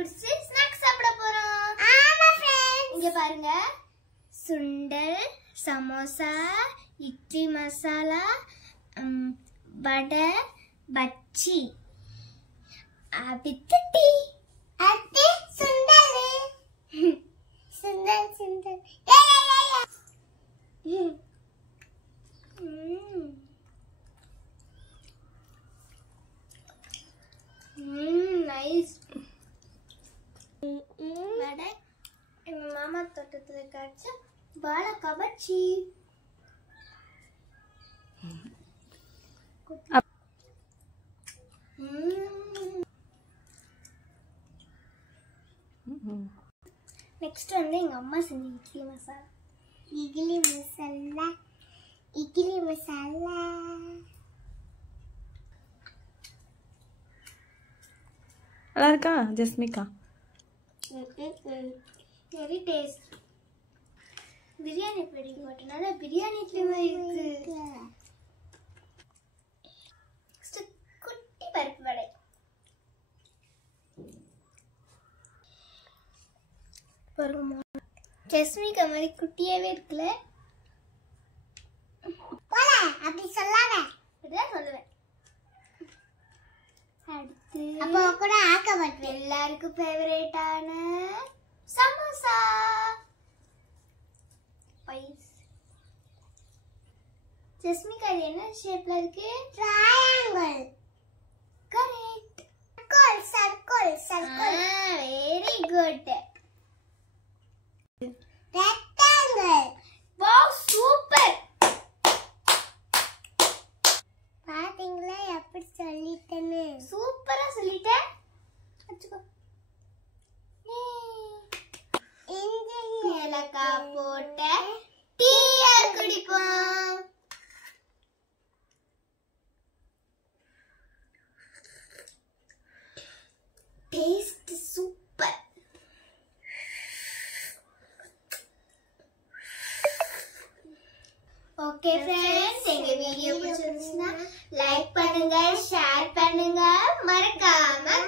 குடிச்சு ஸ்நாக்ஸ் சாப்பிட போறோம். ஆமா फ्रेंड्स, இங்க பாருங்க. சுண்டல், சமோசா, இட்லி மசாலா, வடை, பச்சி, வித் டீ. அத்தி சுண்டல் சுண்டல் சுண்டல். நைஸ். வடை எங்க மாமா தோட்டத்துல காய்ச்ச வாழைக்காய் பச்சி. நெக்ஸ்ட் வந்து எங்க அம்மா செஞ்ச இட்லி மசாலா. இட்லி மசாலா இட்லி மசாலா நல்லா இருக்கா ஜஸ்மிகா? Very taste. பிரியாணி பொடி போட்டனால பிரியாணி இட்லி மாதிரி இருக்கு. குட்டி பருப்பு வடை. ஜஸ்மிகா மாதிரி குட்டியாவே இருக்குல்ல. அப்படி சொல்லாத, அப்படிதான் சொல்லுவேன். அடுத்து அப்போ கூட ஆக்க மாட்டேன். எல்லாருக்கும் ஃபேவரேட்டான சமோசா. ஜஸ்மிகா இது என்ன ஷேப்ல இருக்கு? Triangle. Correct. Circle circle circle. Very good. Rectangle. Wow super. பாத்தீங்களா எப்படி சொல்லிட்டேன்னு? சூப்பரா சொல்லிட்டேன். அச்சுக்கோ. ஏலக்காய் போட்ட டீய குடிப்போம். Taste super. ஓகே फ्रेंड्स, எங்க வீடியோ பிடிச்சிருந்துச்சுன்னா லைக் பண்ணுங்க, ஷேர் பண்ணுங்க, மறக்காம